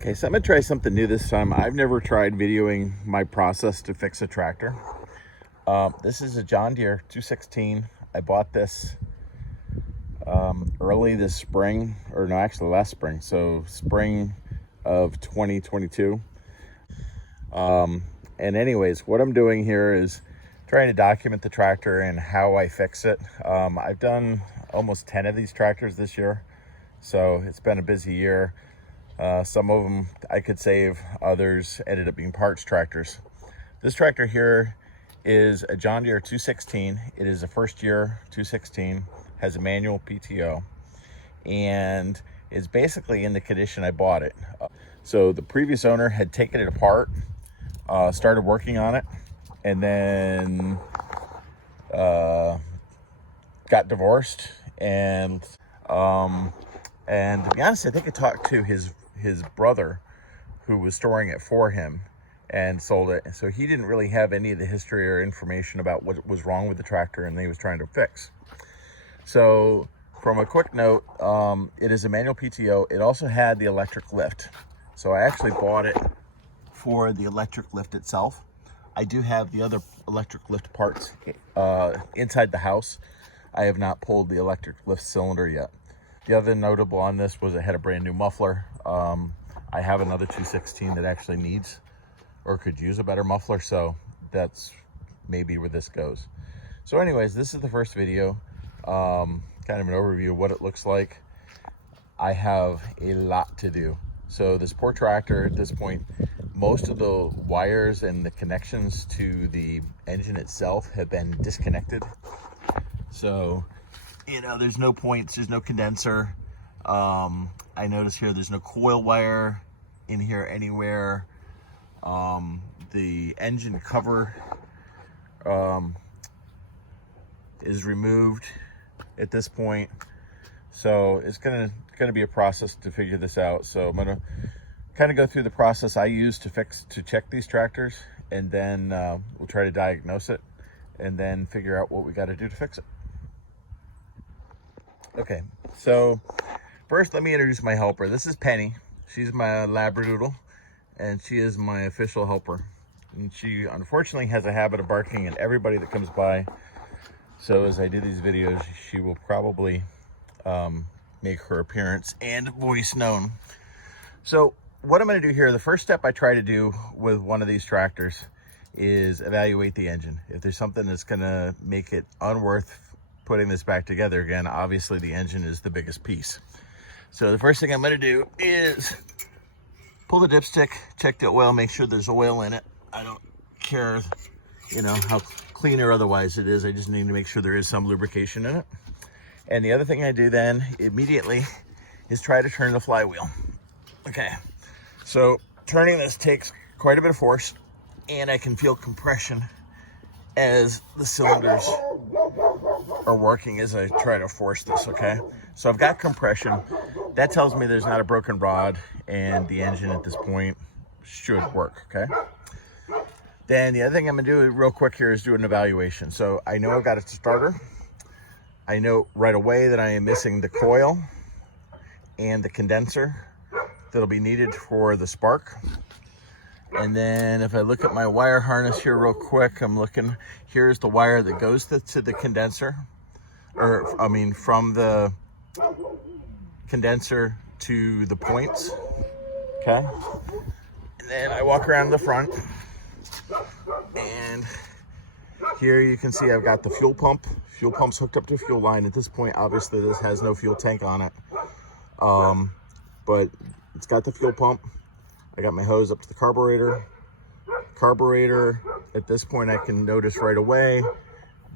Okay, so I'm gonna try something new this time. I've never tried videoing my process to fix a tractor. This is a John Deere 216. I bought this early this spring, or no, actually last spring. So spring of 2022. And anyways, what I'm doing here is trying to document the tractor and how I fix it. I've done almost 10 of these tractors this year, so it's been a busy year. Some of them I could save, others ended up being parts tractors. This tractor here is a John Deere 216. It is a first year 216, has a manual PTO, and is basically in the condition I bought it. So the previous owner had taken it apart, started working on it, and then got divorced. And to be honest, I think I talked to his brother who was storing it for him and sold it. So he didn't really have any of the history or information about what was wrong with the tractor and he was trying to fix. So from a quick note, it is a manual PTO. It also had the electric lift. So I actually bought it for the electric lift itself. I do have the other electric lift parts inside the house. I have not pulled the electric lift cylinder yet. The other notable on this was it had a brand new muffler. I have another 216 that actually needs or could use a better muffler, so that's maybe where this goes. So anyways, this is the first video, kind of an overview of what it looks like. I have a lot to do. So this poor tractor at this point, most of the wires and the connections to the engine itself have been disconnected. So, you know, there's no points, there's no condenser. I notice here there's no coil wire in here anywhere. The engine cover is removed at this point. So it's gonna be a process to figure this out. So I'm gonna kind of go through the process I use to check these tractors, and then we'll try to diagnose it and then figure out what we got to do to fix it. Okay, so first let me introduce my helper. This is Penny. She's my Labradoodle, and she is my official helper. And she unfortunately has a habit of barking at everybody that comes by. So as I do these videos, she will probably make her appearance and voice known. So what I'm going to do here, the first step I try to do with one of these tractors is evaluate the engine. If there's something that's going to make it unworth putting this back together again, obviously the engine is the biggest piece. So the first thing I'm going to do is pull the dipstick, check the oil, make sure there's oil in it. I don't care, you know, how clean or otherwise it is. I just need to make sure there is some lubrication in it. And the other thing I do then immediately is try to turn the flywheel. Okay, so turning this takes quite a bit of force, and I can feel compression as the cylinders are working as I try to force this, okay? So I've got compression. That tells me there's not a broken rod, and the engine at this point should work, okay? Then the other thing I'm gonna do real quick here is do an evaluation. So I know I've got a starter. I know right away that I am missing the coil and the condenser that'll be needed for the spark. And then if I look at my wire harness here real quick, I'm looking, here's the wire that goes to the condenser, or I mean from the condenser to the points, okay? And then I walk around the front, and here you can see I've got the fuel pump. Fuel pump's hooked up to a fuel line. At this point, obviously this has no fuel tank on it, but it's got the fuel pump. I got my hose up to the carburetor. Carburetor, at this point I can notice right away,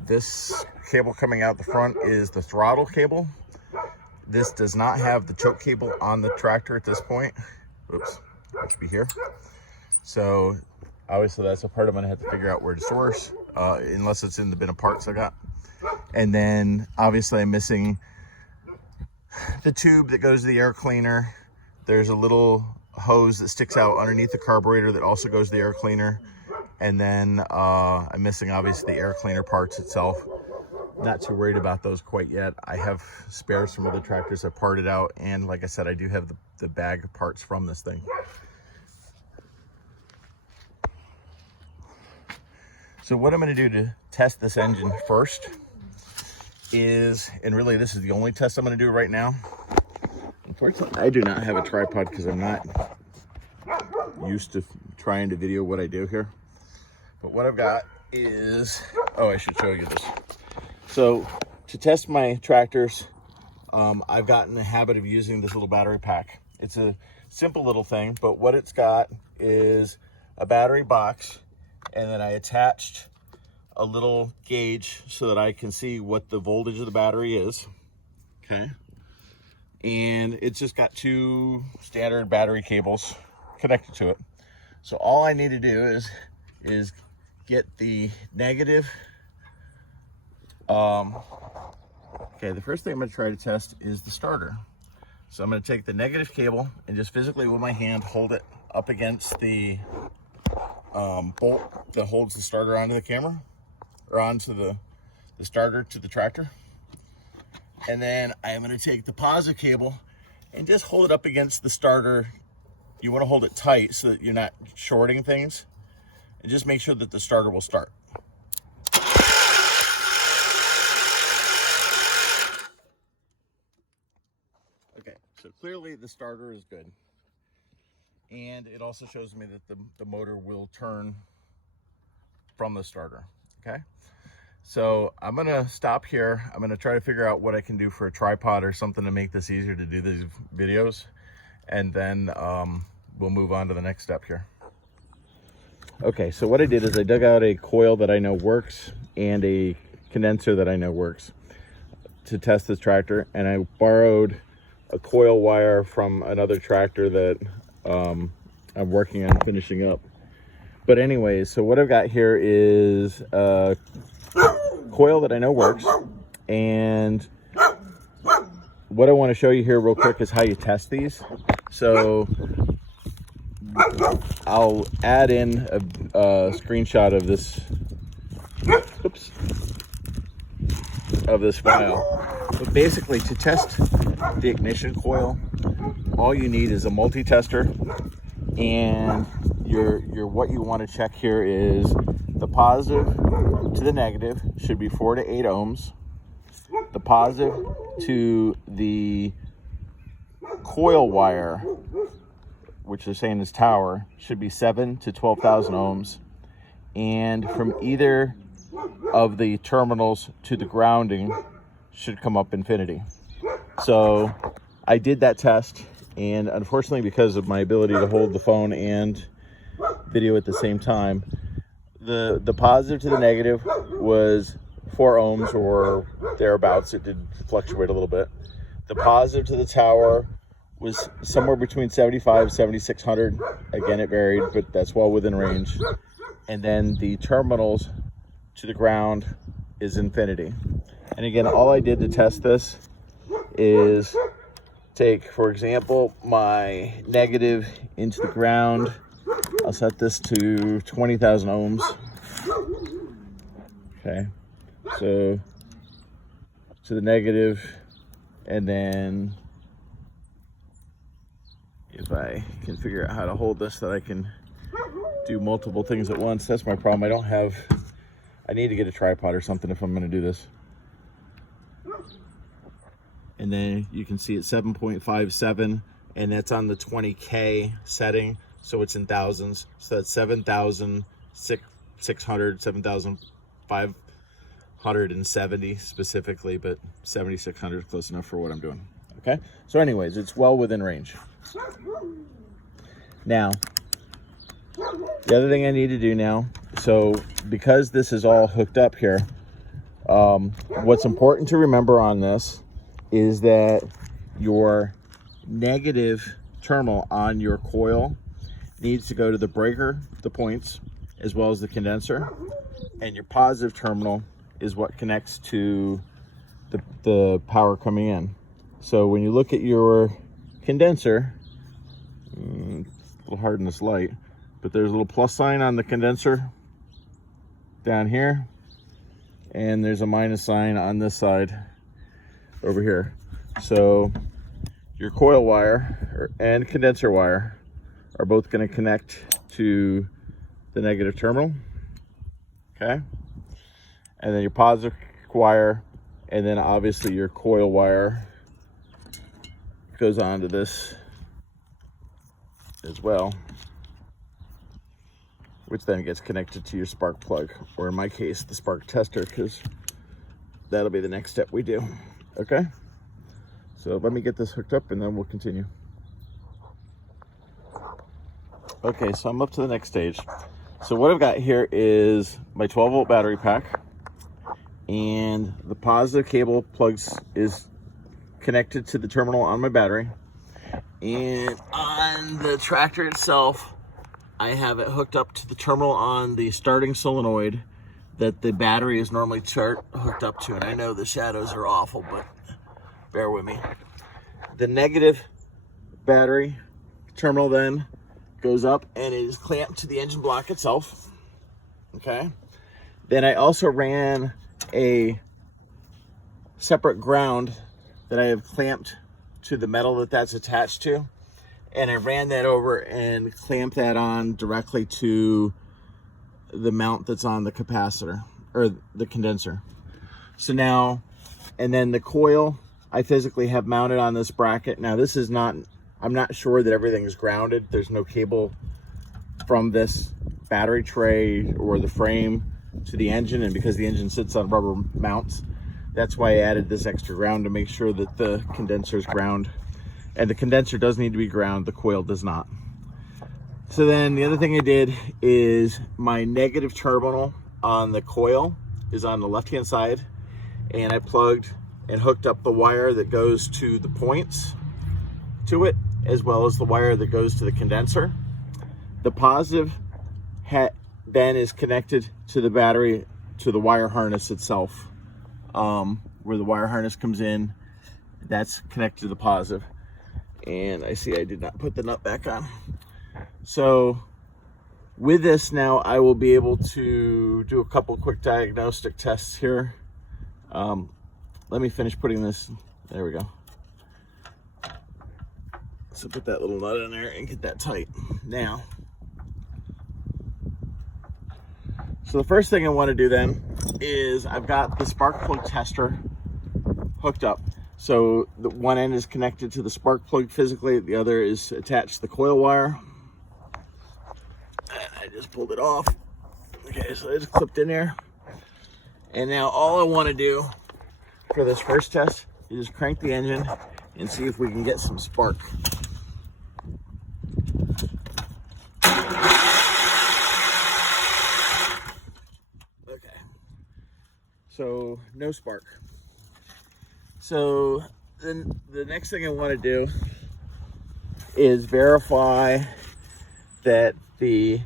this cable coming out the front is the throttle cable. This does not have the choke cable on the tractor at this point. Oops, it should be here. So obviously that's a part I'm gonna have to figure out where to source, unless it's in the bin of parts I got. And then obviously I'm missing the tube that goes to the air cleaner. There's a little hose that sticks out underneath the carburetor that also goes to the air cleaner. And then I'm missing obviously the air cleaner parts itself. not too worried about those quite yet. I have spares from other tractors that parted out, and like I said, I do have the bag of parts from this thing. So what I'm going to do to test this engine first is, and really this is the only test I'm going to do right now. Unfortunately, I do not have a tripod because I'm not used to trying to video what I do here. But what I've got is, oh, I should show you this. So to test my tractors, I've gotten in the habit of using this little battery pack. It's a simple little thing, but what it's got is a battery box, and then I attached a little gauge so that I can see what the voltage of the battery is, okay? And it's just got 2 standard battery cables connected to it. So all I need to do is get the negative. Okay, the first thing I'm going to try to test is the starter. So I'm going to take the negative cable and just physically with my hand hold it up against the bolt that holds the starter onto the camera, or onto the starter to the tractor. And then I'm going to take the positive cable and just hold it up against the starter. You want to hold it tight so that you're not shorting things, and just make sure that the starter will start. Okay, so clearly the starter is good. And it also shows me that the motor will turn from the starter, okay? So I'm gonna stop here. I'm gonna try to figure out what I can do for a tripod or something to make this easier to do these videos. And then we'll move on to the next step here. Okay, so what I did is I dug out a coil that I know works and a condenser that I know works to test this tractor. And I borrowed a coil wire from another tractor that I'm working on finishing up. But anyways, so what I've got here is a coil that I know works, and what I want to show you here real quick is how you test these. So I'll add in a screenshot of this, oops, of this file. But basically, to test the ignition coil, all you need is a multi-tester, and your what you want to check here is the positive to the negative should be 4 to 8 ohms. The positive to the coil wire, which they're saying is tower, should be 7 to 12,000 ohms. And from either of the terminals to the grounding should come up infinity. So I did that test, and unfortunately, because of my ability to hold the phone and video at the same time, the positive to the negative was 4 ohms or thereabouts. It did fluctuate a little bit. The positive to the tower was somewhere between 75 7600. Again, it varied, but that's well within range. And then the terminals to the ground is infinity. And again, all I did to test this is take, for example, my negative into the ground. I'll set this to 20,000 ohms. Okay, so to the negative, and then if I can figure out how to hold this, that I can do multiple things at once. That's my problem. I need to get a tripod or something if I'm going to do this. And then you can see it's 7.57, and that's on the 20K setting, so it's in thousands. So that's 7,600, 7,570 specifically, but 7,600 is close enough for what I'm doing. Okay, so anyways, it's well within range. Now, the other thing I need to do now, so because this is all hooked up here, what's important to remember on this is that your negative terminal on your coil needs to go to the breaker, the points, as well as the condenser, and your positive terminal is what connects to the power coming in. So when you look at your condenser, it's a little hard in this light, but there's a little plus sign on the condenser down here, and there's a minus sign on this side over here. So your coil wire and condenser wire are both going to connect to the negative terminal, okay? And then your positive wire, and then obviously your coil wire goes on to this as well, which then gets connected to your spark plug, or in my case, the spark tester, because that'll be the next step we do, okay? So let me get this hooked up and then we'll continue. Okay, so I'm up to the next stage. So what I've got here is my 12-volt battery pack, and the positive cable plugs is connected to the terminal on my battery. And on the tractor itself, I have it hooked up to the terminal on the starting solenoid that the battery is normally hooked up to. And I know the shadows are awful, but bear with me. The negative battery terminal then goes up and is clamped to the engine block itself, okay? Then I also ran a separate ground that I have clamped to the metal that's attached to, and I ran that over and clamped that on directly to the mount that's on the capacitor, or the condenser. So now, and then the coil I physically have mounted on this bracket. Now this is not, I'm not sure that everything is grounded. There's no cable from this battery tray or the frame to the engine, and because the engine sits on rubber mounts, that's why I added this extra ground to make sure that the condenser is ground. And the condenser does need to be ground, the coil does not. So then the other thing I did is my negative terminal on the coil is on the left-hand side, and I plugged and hooked up the wire that goes to the points to it, as well as the wire that goes to the condenser. The positive then is connected to the battery, to the wire harness itself, where the wire harness comes in. That's connected to the positive. And I see I did not put the nut back on. So with this now, I will be able to do a couple quick diagnostic tests here. Let me finish putting this, there we go. So put that little nut in there and get that tight. Now, so the first thing I want to do then is I've got the spark plug tester hooked up. So the one end is connected to the spark plug physically, the other is attached to the coil wire. And I just pulled it off. Okay, so it's clipped in there. And now all I want to do for this first test is crank the engine and see if we can get some spark. Okay, so no spark. So then the next thing I want to do is verify that the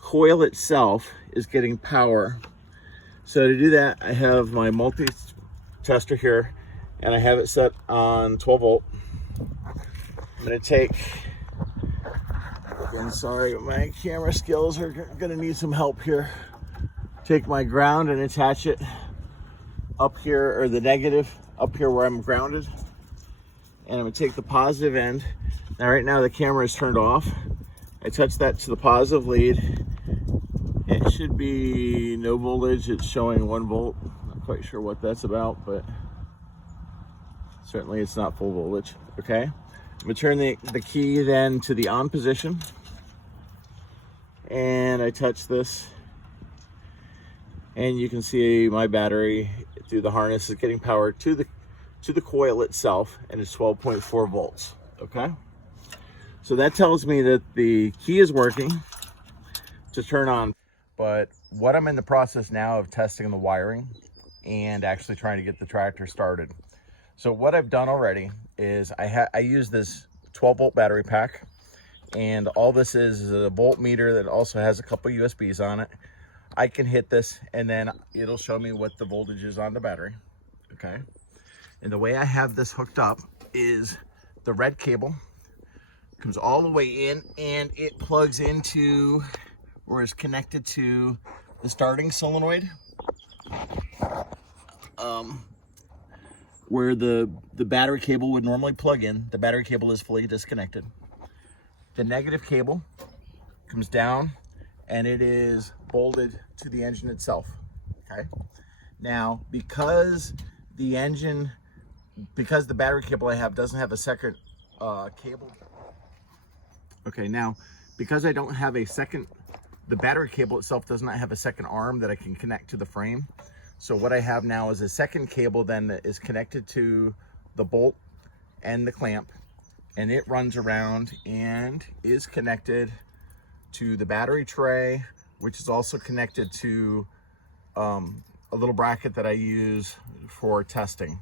coil itself is getting power. So to do that, I have my multi-tester here, and I have it set on 12 volt. I'm going to take, again, sorry, my camera skills are going to need some help here. Take my ground and attach it up here, or the negative up here where I'm grounded. And I'm going to take the positive end. Now right now the camera is turned off. I touch that to the positive lead. It should be no voltage. It's showing 1 volt. Not quite sure what that's about, but certainly it's not full voltage. Okay, I'm going to turn the key then to the on position, and I touch this, and you can see my battery through the harness is getting power to the coil itself, and it's 12.4 volts. Okay, so that tells me that the key is working to turn on. But what I'm in the process now of testing the wiring and actually trying to get the tractor started. So what I've done already is I use this 12 volt battery pack, and all this is a voltmeter that also has a couple USBs on it. I can hit this and then it'll show me what the voltage is on the battery. Okay, and the way I have this hooked up is the red cable comes all the way in, and it plugs into, or is connected to, the starting solenoid. where the battery cable would normally plug in. The battery cable is fully disconnected. The negative cable comes down and it is bolted to the engine itself. Okay. Now, because the battery cable I have doesn't have a second cable. Okay, now because I don't have a second, the battery cable itself does not have a second arm that I can connect to the frame. So what I have now is a second cable then that is connected to the bolt and the clamp, and it runs around and is connected to the battery tray, which is also connected to a little bracket that I use for testing.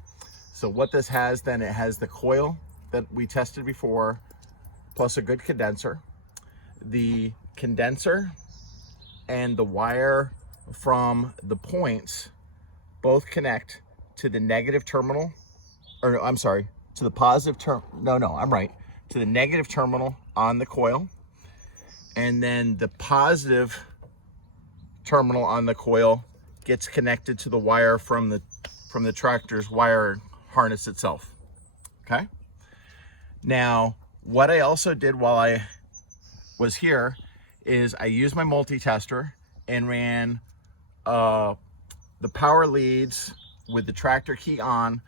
So what this has then, it has the coil that we tested before, plus a good condenser. The condenser and the wire from the points both connect to the negative terminal, or I'm sorry, to the positive to the negative terminal on the coil. And then the positive terminal on the coil gets connected to the wire from the tractor's wire harness itself. Okay. Now, what I also did while I was here is I used my multi-tester and ran the power leads with the tractor key on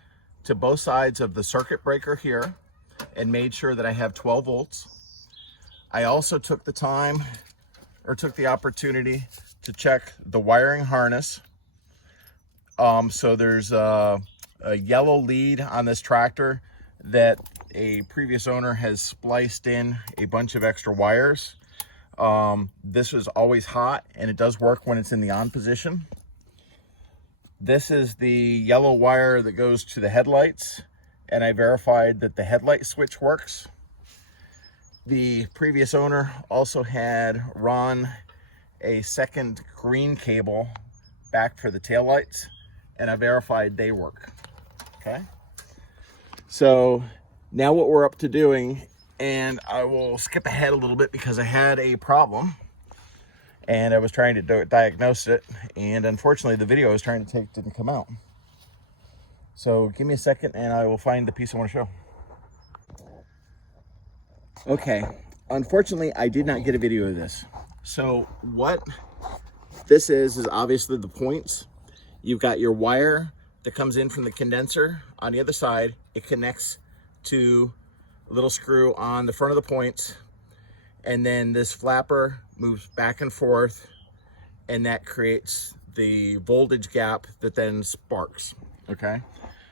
to both sides of the circuit breaker here and made sure that I have 12 volts. I also took the opportunity to check the wiring harness. So there's a yellow lead on this tractor that a previous owner has spliced in a bunch of extra wires. This is always hot and it does work when it's in the on position. This is the yellow wire that goes to the headlights, and I verified that the headlight switch works. The previous owner also had run a second green cable back for the taillights, and I verified they work. Okay. So now what we're up to doing, and I will skip ahead a little bit because I had a problem and I was trying to diagnose it, and unfortunately the video I was trying to take didn't come out. So give me a second and I will find the piece I want to show. Okay, unfortunately I did not get a video of this. So what this is obviously the points. You've got your wire that comes in from the condenser on the other side. It connects to a little screw on the front of the points, and then this flapper moves back and forth, and that creates the voltage gap that then sparks. Okay,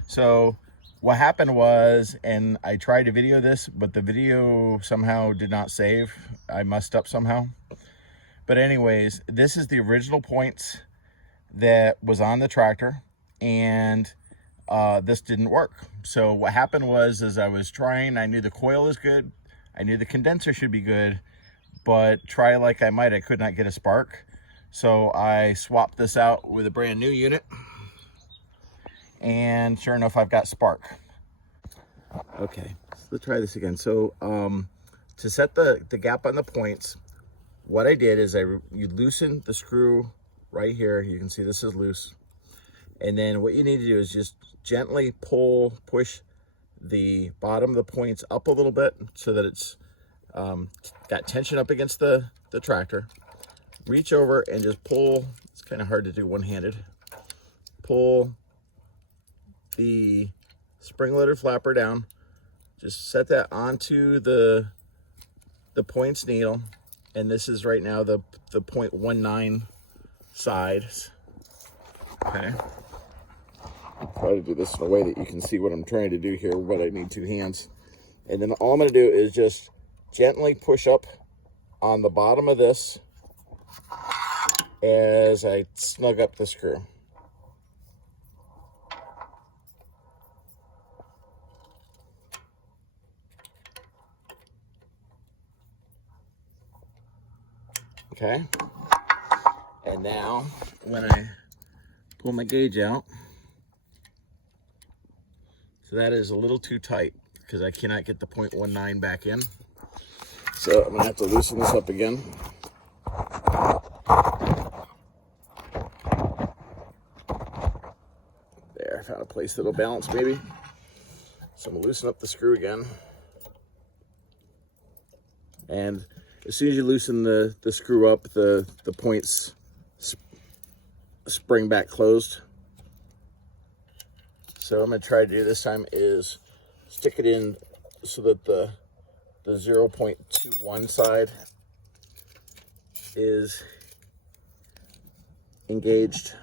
so what happened was, and I tried to video this, but the video somehow did not save. I messed up somehow. But anyways, this is the original points that was on the tractor, and this didn't work. So what happened was, as I was trying, I knew the coil is good, I knew the condenser should be good, but try like I might, I could not get a spark. So I swapped this out with a brand new unit, and sure enough, I've got spark. Okay, so let's try this again. So to set the gap on the points, what I did is you loosen the screw right here. You can see this is loose. And then what you need to do is just gently push the bottom of the points up a little bit so that it's got tension up against the tractor. Reach over and just pull. It's kind of hard to do one-handed. Pull the spring-loaded flapper down. Just set that onto the points needle. And this is right now the 0.19 sides. Okay. Try to do this in a way that you can see what I'm trying to do here, but I need two hands. And then all I'm going to do is just gently push up on the bottom of this as I snug up the screw. Okay. And now when I pull my gauge out, so that is a little too tight because I cannot get the 0.19 back in. So I'm gonna have to loosen this up again. There, found a place that'll balance maybe. So I'm gonna loosen up the screw again. And as soon as you loosen the screw up, the points spring back closed. So I'm gonna try to do this time is stick it in so that the 0.21 side is engaged.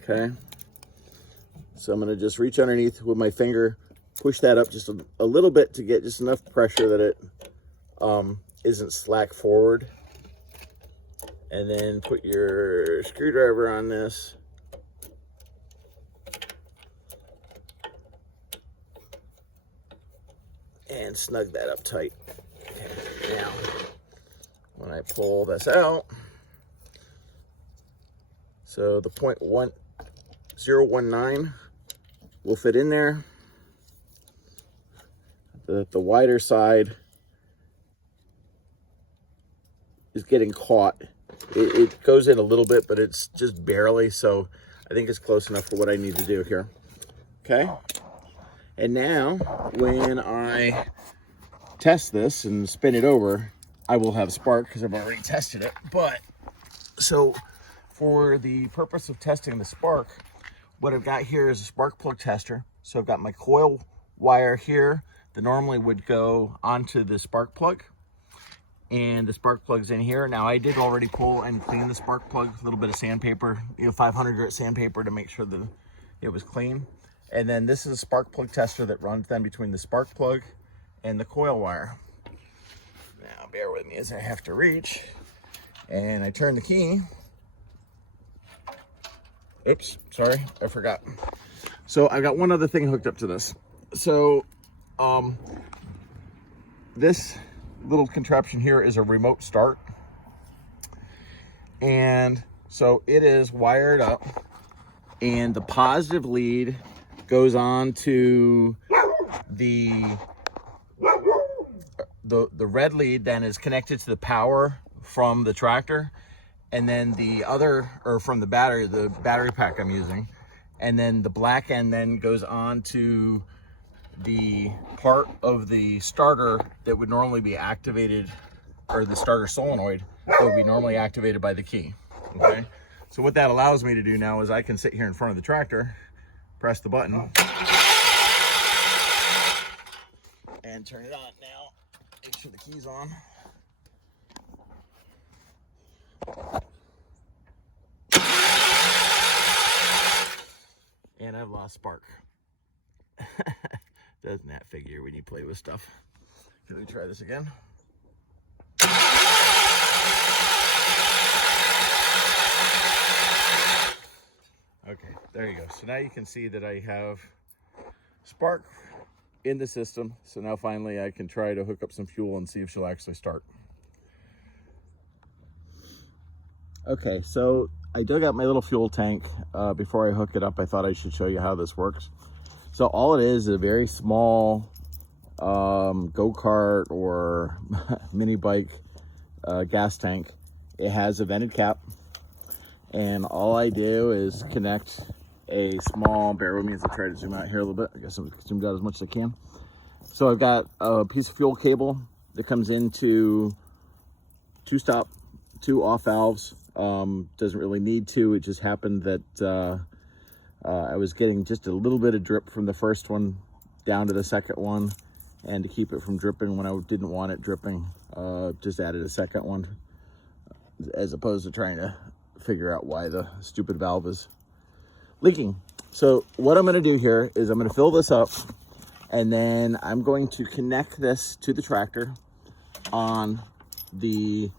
Okay. So I'm gonna just reach underneath with my finger, push that up just a little bit to get just enough pressure that it isn't slack forward. And then put your screwdriver on this. And snug that up tight. Okay, now, when I pull this out, so the 0.1019 will fit in there. The wider side is getting caught. It goes in a little bit, but it's just barely, so I think it's close enough for what I need to do here. Okay? And now, when I test this and spin it over, I will have spark because I've already tested it. But, so for the purpose of testing the spark, what I've got here is a spark plug tester. So I've got my coil wire here that normally would go onto the spark plug. And the spark plug's in here. Now I did already pull and clean the spark plug, a little bit of sandpaper, 500 grit sandpaper to make sure that it was clean. And then this is a spark plug tester that runs then between the spark plug and the coil wire. Now bear with me as I have to reach. And I turn the key. Oops, sorry, I forgot. So I've got one other thing hooked up to this. So this little contraption here is a remote start. And so it is wired up, and the positive lead goes on to the red lead, then is connected to the power from the tractor, and then the other, or from the battery pack I'm using, and then the black end then goes on to the part of the starter that would normally be activated, or the starter solenoid that would be normally activated by the key. Okay, so what that allows me to do now is I can sit here in front of the tractor, press the button, and turn it on. Now make sure the key's on. And I've lost spark. Doesn't that figure when you play with stuff? Can we try this again? Okay, there you go. So now you can see that I have spark in the system. So now finally I can try to hook up some fuel and see if she'll actually start. Okay, so I dug out my little fuel tank. Before I hook it up, I thought I should show you how this works. So all it is a very small go-kart or mini bike gas tank. It has a vented cap, and all I do is connect a small, bear with me as I try to zoom out here a little bit. I guess I'm zoomed out as much as I can. So I've got a piece of fuel cable that comes into two off valves. Doesn't really need to. It just happened that I was getting just a little bit of drip from the first one down to the second one, and to keep it from dripping when I didn't want it dripping, just added a second one, as opposed to trying to figure out why the stupid valve is leaking. So what I'm going to do here is I'm going to fill this up, and then I'm going to connect this to the tractor on the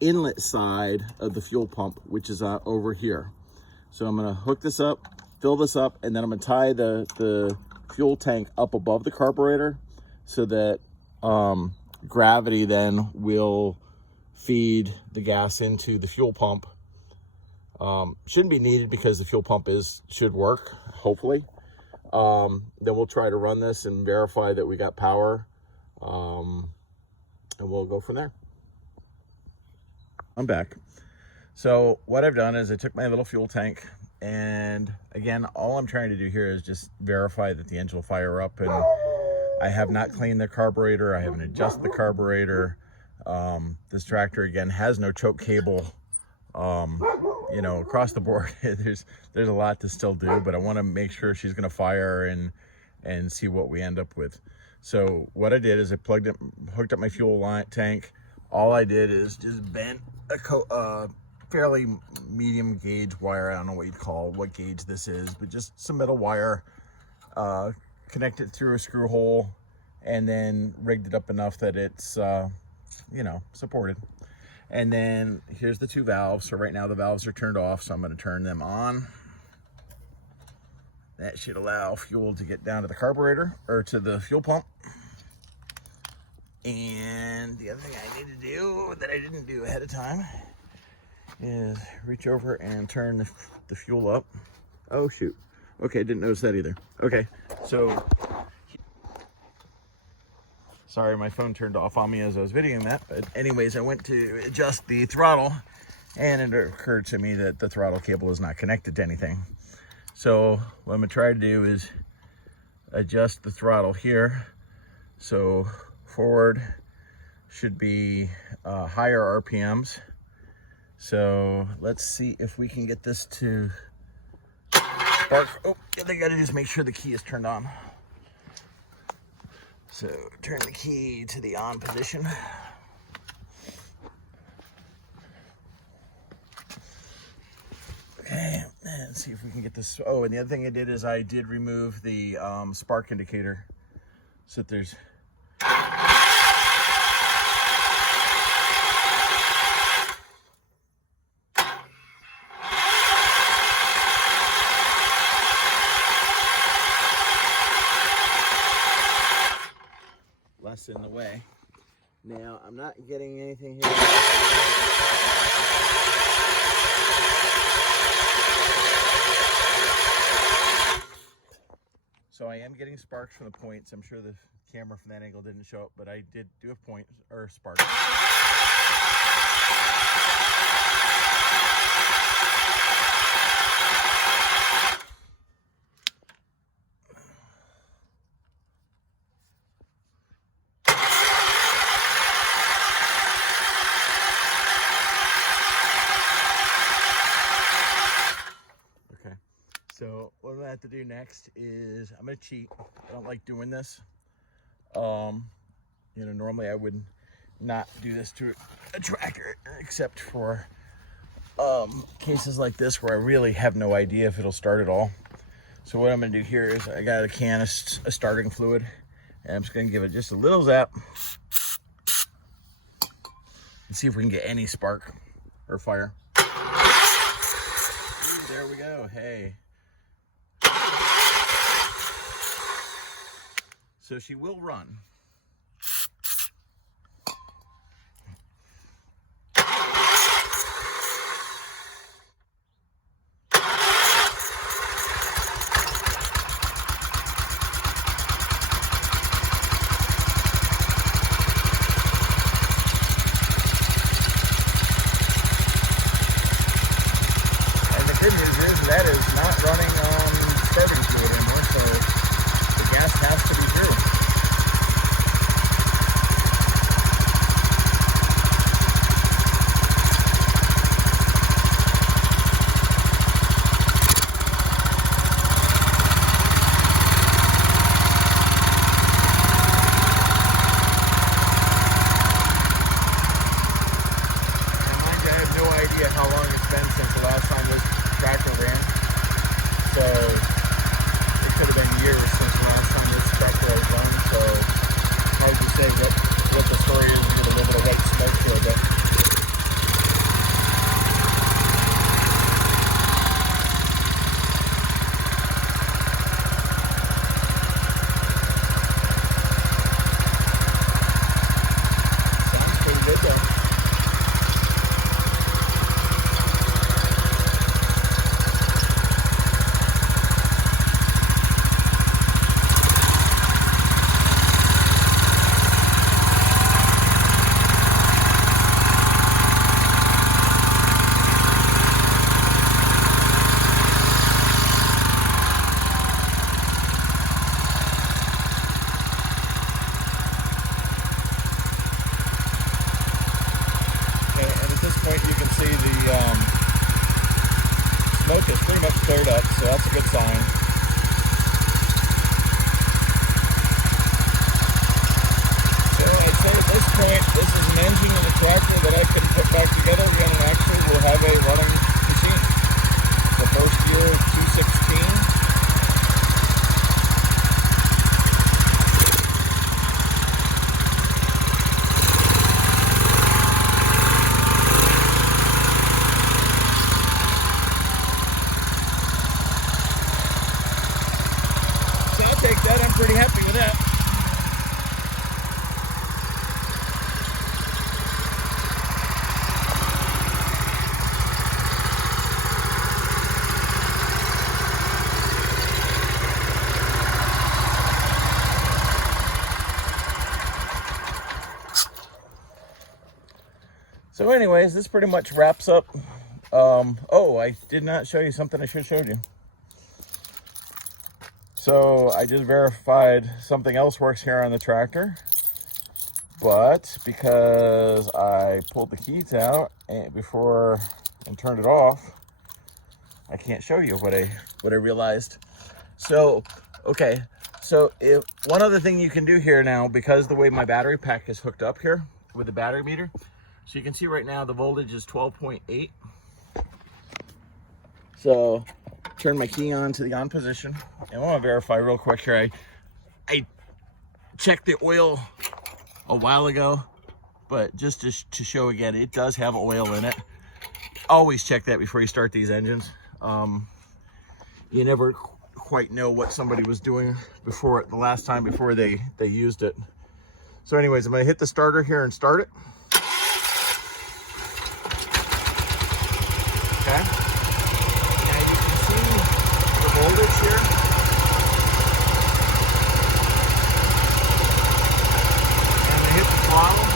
inlet side of the fuel pump, which is over here. So I'm going to hook this up, fill this up, and then I'm going to tie the fuel tank up above the carburetor so that gravity then will feed the gas into the fuel pump. Shouldn't be needed because the fuel pump should work, hopefully. Then we'll try to run this and verify that we got power, and we'll go from there. I'm back. So what I've done is I took my little fuel tank And again, all I'm trying to do here is just verify that the engine will fire up. And I have not cleaned the carburetor. I haven't adjusted the carburetor. This tractor, again, has no choke cable. You know, across the board, there's a lot to still do, but I want to make sure she's going to fire and see what we end up with. So what I did is I hooked up my fuel line tank. All I did is just bent a fairly medium gauge wire. I don't know what gauge this is, but just some metal wire, connect it through a screw hole, and then rigged it up enough that it's, you know, supported. And then here's the two valves. So right now the valves are turned off, so I'm going to turn them on. That should allow fuel to get down to the carburetor, or to the fuel pump. And the other thing I need to do that I didn't do ahead of time is reach over and turn the fuel up. Oh shoot. Okay, didn't notice that either. Okay, so sorry, my phone turned off on me as I was videoing that. But anyways, I went to adjust the throttle, and it occurred to me that the throttle cable is not connected to anything. So what I'm gonna try to do is adjust the throttle here. So forward should be higher RPMs. So let's see if we can get this to spark. Oh, I gotta just make sure the key is turned on. So turn the key to the on position. Okay, and see if we can get this. Oh, and the other thing I did is I did remove the spark indicator, so that there's less in the way. Now, I'm not getting anything here. So I am getting sparks from the points. I'm sure the camera from that angle didn't show up, but I did do a point, or sparks. So what I'm gonna have to do next is I'm gonna cheat. I don't like doing this. You know, normally I would not do this to a tractor, except for cases like this where I really have no idea if it'll start at all. So what I'm gonna do here is I got a can of starting fluid, and I'm just gonna give it just a little zap and see if we can get any spark or fire. Ooh, there we go. Hey. So she will run. And the good news is that is not running on starting fluid anymore, so the gas has to be through. How long it's been since the last time this tractor ran, so it could have been years since the last time this tractor was run. So hard to say what the story is. We get a little bit of white smoke here, but sounds pretty good though. see the smoke is pretty much cleared up, so that's a good sign. So I'd say at this point, this is an engine and a tractor that I can put back together again, and actually we'll have a running machine. The first year, 216. So I'll take that. I'm pretty happy with that. So anyways, this pretty much wraps up. Oh, I did not show you something I should have showed you. So I just verified something else works here on the tractor, but because I pulled the keys out before and turned it off, I can't show you what I realized. So, okay, so one other thing you can do here now, because the way my battery pack is hooked up here with the battery meter, so you can see right now the voltage is 12.8. So turn my key on to the on position. And I want to verify real quick here. I checked the oil a while ago, but just to show again, it does have oil in it. Always check that before you start these engines. You never quite know what somebody was doing before the last time before they used it. So anyways, I'm going to hit the starter here and start it. Okay, now you can see the voltage here. And I hit the throttle.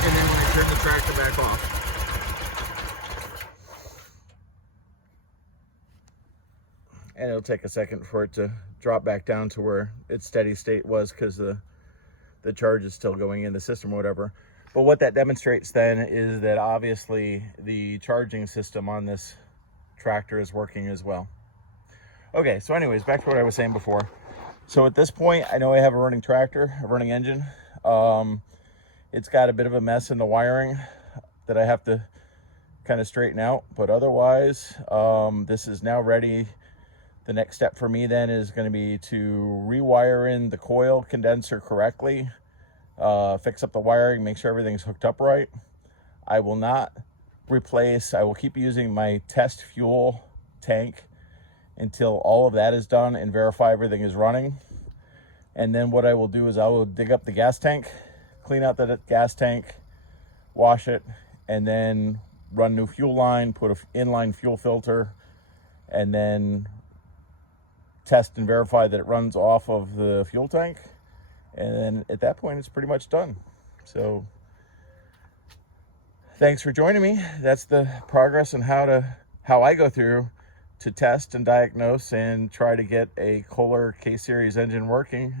And then when I turn the tractor back off. And it'll take a second for it to drop back down to where its steady state was, because the charge is still going in the system or whatever. But what that demonstrates then is that obviously the charging system on this tractor is working as well. Okay, so anyways, back to what I was saying before. So at this point, I know I have a running tractor, a running engine. It's got a bit of a mess in the wiring that I have to kind of straighten out, but otherwise, this is now ready. The next step for me then is going to be to rewire in the coil condenser correctly, fix up the wiring, make sure everything's hooked up right. I will not replace, I will keep using my test fuel tank until all of that is done and verify everything is running. And then what I will do is I will dig up the gas tank, clean out the gas tank, wash it, and then run new fuel line, put an inline fuel filter, and then test and verify that it runs off of the fuel tank. And then at that point, it's pretty much done. So thanks for joining me. That's the progress on how I go through to test and diagnose and try to get a Kohler K-Series engine working.